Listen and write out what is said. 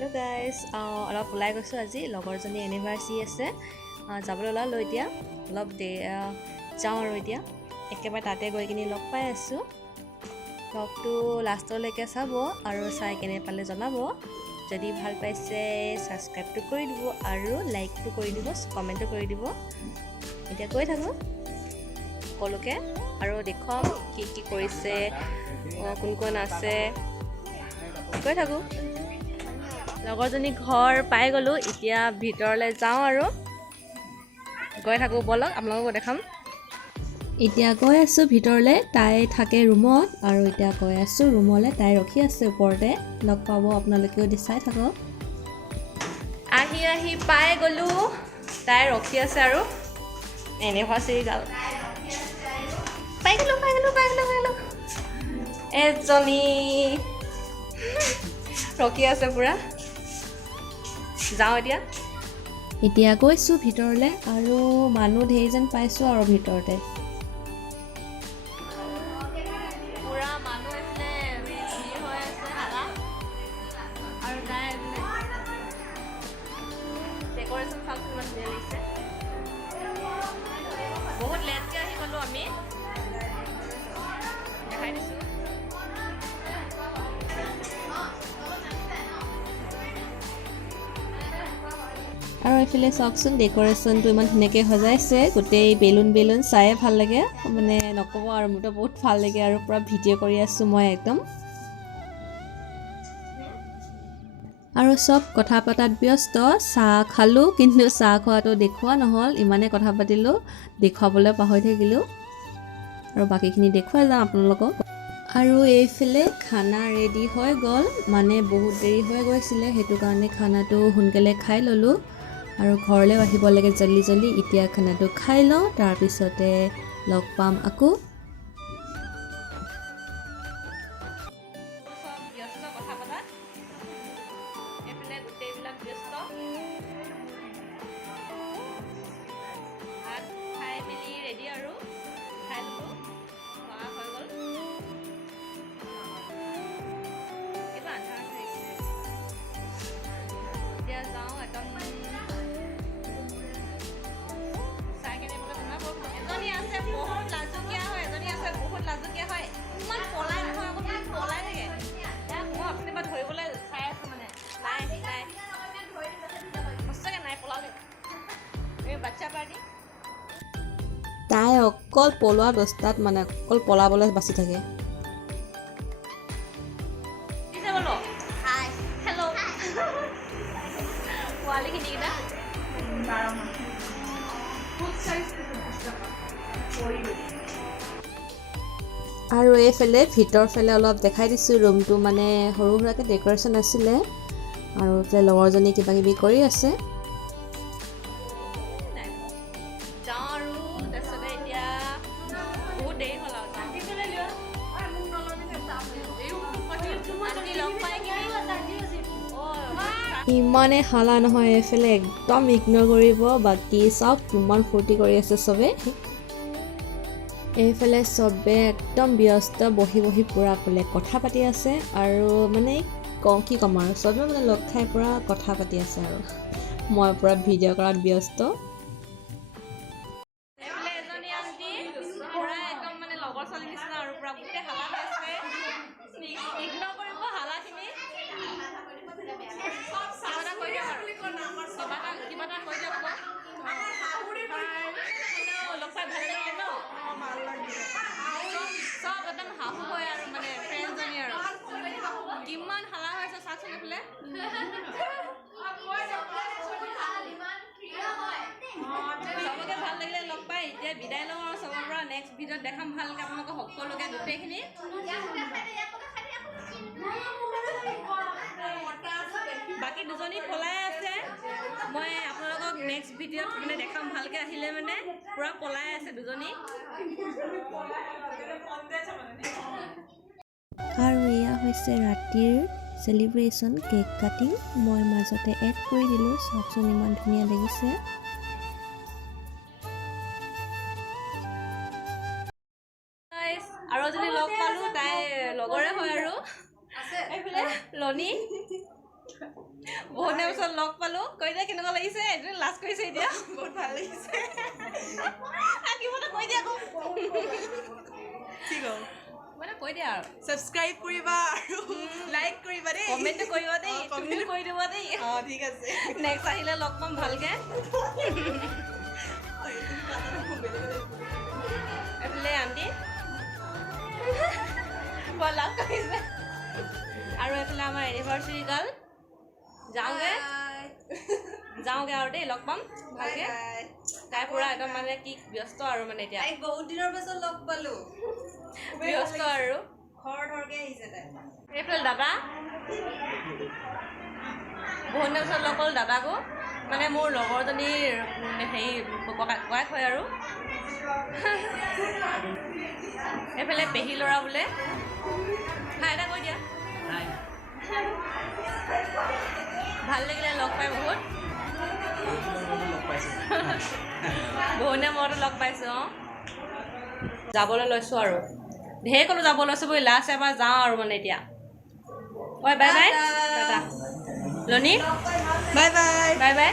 Hello' guys, অলপ ওলাই গৈছোঁ আজি। লগৰজনী এনিভাৰ্চাৰী আছে, যাবলৈ ওলালোঁ এতিয়া। অলপ যাওঁ আৰু এতিয়া একেবাৰে তাতে গৈ কিনি লগ পাই আছোঁ। লগটো লাষ্টলৈকে চাব আৰু চাই কেনে পালে জনাব। যদি ভাল পাইছে ছাবস্ক্ৰাইবটো কৰি দিব আৰু লাইকটো কৰি দিব, কমেণ্টটো কৰি দিব। এতিয়া গৈ থাকোঁ সকলোকে আৰু দেখুৱাম কি কি কৰিছে, কোন কোন আছে, গৈ থাকোঁ। লগৰজনী ঘৰ পাই গ'লোঁ, এতিয়া ভিতৰলৈ যাওঁ আৰু গৈ থাকোঁ। ব'লক আপোনালোককো দেখাম। এতিয়া গৈ আছোঁ ভিতৰলৈ। তাই থাকে ৰুমত আৰু এতিয়া গৈ আছোঁ ৰুমলৈ। তাই ৰখি আছে ওপৰতে, লগ পাব আপোনালোকেও চাই থাকক। আহি পাই গ'লোঁ, তাই ৰখি আছে আৰু এনিভাৰ্চাৰী গাল পাই গ'লোঁ এজনী ৰখি আছে পুৰা। যাওঁ এতিয়া গৈছোঁ ভিতৰলৈ আৰু মানুহ ধেৰ যেন পাইছোঁ আৰু ভিতৰতে পুৰা মানুহ আছিলে, ভিৰ হৈ আছে হালা। আৰু তাই ডেক'ৰেশ্যন চাওকচোন, ইমান ধুনীয়া লাগিছে। বহুত লেটকৈ আহি গ'লোঁ আমি, দেখাই দিছোঁ। আৰু এইফালে চাওকচোন, ডেক'ৰেশ্যনটো ইমান ধুনীয়াকৈ সজাইছে। গোটেই বেলুন চায়ে ভাল লাগে, মানে নক'ব আৰু, মোৰতো বহুত ভাল লাগে আৰু পূৰা ভিডিঅ' কৰি আছোঁ মই একদম। আৰু চব কথা পতাত ব্যস্ত। চাহ খালোঁ, কিন্তু চাহ খোৱাটো দেখুওৱা নহ'ল, ইমানেই কথা পাতিলোঁ, দেখুৱাবলৈ পাহৰি থাকিলোঁ। আৰু বাকীখিনি দেখুৱাই যাওঁ আপোনালোকক। আৰু এইফালে খানা ৰেডি হৈ গ'ল, মানে বহুত দেৰি হৈ গৈছিলে, সেইটো কাৰণে খানাটো সোনকালে খাই ল'লোঁ। আৰু ঘৰলৈও আহিব লাগে জল্দি। এতিয়া খানাটো খাই লওঁ, তাৰপিছতে লগ পাম আকৌ। তাই অকল পলোৱা অৱস্থাত, মানে অকল পলাবলৈ বাচি থাকে। আৰু এইফালে ভিতৰ ফালে অলপ দেখাই দিছোঁ ৰুমটো, মানে সৰু সুৰাকৈ ডেক'ৰেশ্যন আছিলে। আৰু এইফালে লগৰজনী কিবা কিবি কৰি আছে। ইমানে হালা নহয়, এইফালে একদম ইগন'ৰ কৰিব, বাকী চব কিমান ফূৰ্তি কৰি আছে চবে। এইফালে চবে একদম ব্যস্ত, বহি পূৰা বোলে কথা পাতি আছে। আৰু মানে কি ক'ম আৰু, চবে মানে লগ খাই পূৰা কথা পাতি আছে আৰু মই পূৰা ভিডিঅ' কৰাত ব্যস্ত। কিমান হালা হৈছে চাওকচোন এইফালে। চবকে ভাল লাগিলে লগ পাই। এতিয়া বিদায় লওঁ আৰু চবৰ পৰা। নেক্সট ভিডিঅ'ত দেখাম ভালকৈ আপোনালোকক সকলোকে গোটেইখিনি। বাকী দুজনী পলাই আছে, মই আপোনালোকক নেক্সট ভিডিঅ'ত মানে দেখাম ভালকৈ। আহিলে মানে পূৰা পলাই আছে দুজনী। আৰু এয়া হৈছে ৰাতিৰ চেলিব্ৰেশ্যন, কেক কাটিং। মই মাজতে এড কৰি দিলোঁ, চাওকচোন ইমান ধুনীয়া লাগিছে। আৰু এজনী লগ পালোঁ, তাই লগৰে হয় আৰু এইফালে লনি। বহুত দিনৰ পিছত লগ পালোঁ কৈ দিয়া কেনেকুৱা লাগিছে এইটো লাষ্ট কৰিছে এতিয়া বহুত ভাল লাগিছে কিবা এটা কৈ দিয়া আকৌ ঠিক আছে মানে কৈ দিয়া আৰু সাবস্ক্ৰাইব কৰিবা আৰু লাইক কৰিবা দেই কমেণ্ট কৰিবা দেই তুমিও কৰি দিবা দেই ঠিক আছে নেক্সট আহিলে লগ পাম ভালকৈ এইফালে আণ্টি বৰ লাভ কৰিছে আৰু এইফালে আমাৰ এনিভাৰ্চাৰী গাৰ্ল যাওঁগে আৰু দেই লগ পাম ভালকৈ তাই পুৰা একদম মানে কি ব্যস্ত আৰু মানে এতিয়া বহুত দিনৰ পাছত লগ পালো ব্যস্ত আৰু খৰকে আহিছে তাই এইফালে দাদা বহুত দিনৰ পিছত লগ পালোঁ দাদাকো মানে মোৰ লগৰজনীৰ হেৰি ৱাইফ হয় আৰু এইফালে পেহী ল'ৰা বোলে হাই এটা কৈ দিয়া ভাল লাগিলে লগ পাই বহুত দিনৰ মূৰতে লগ পাইছোঁ অঁ যাবলৈ লৈছোঁ আৰু ঢেৰ ক'লো যাব লৈছোঁ বুলি লাষ্ট এবাৰ যাওঁ আৰু মানে এতিয়া ঐ বাই বাই দাদা lonely bye bye bye bye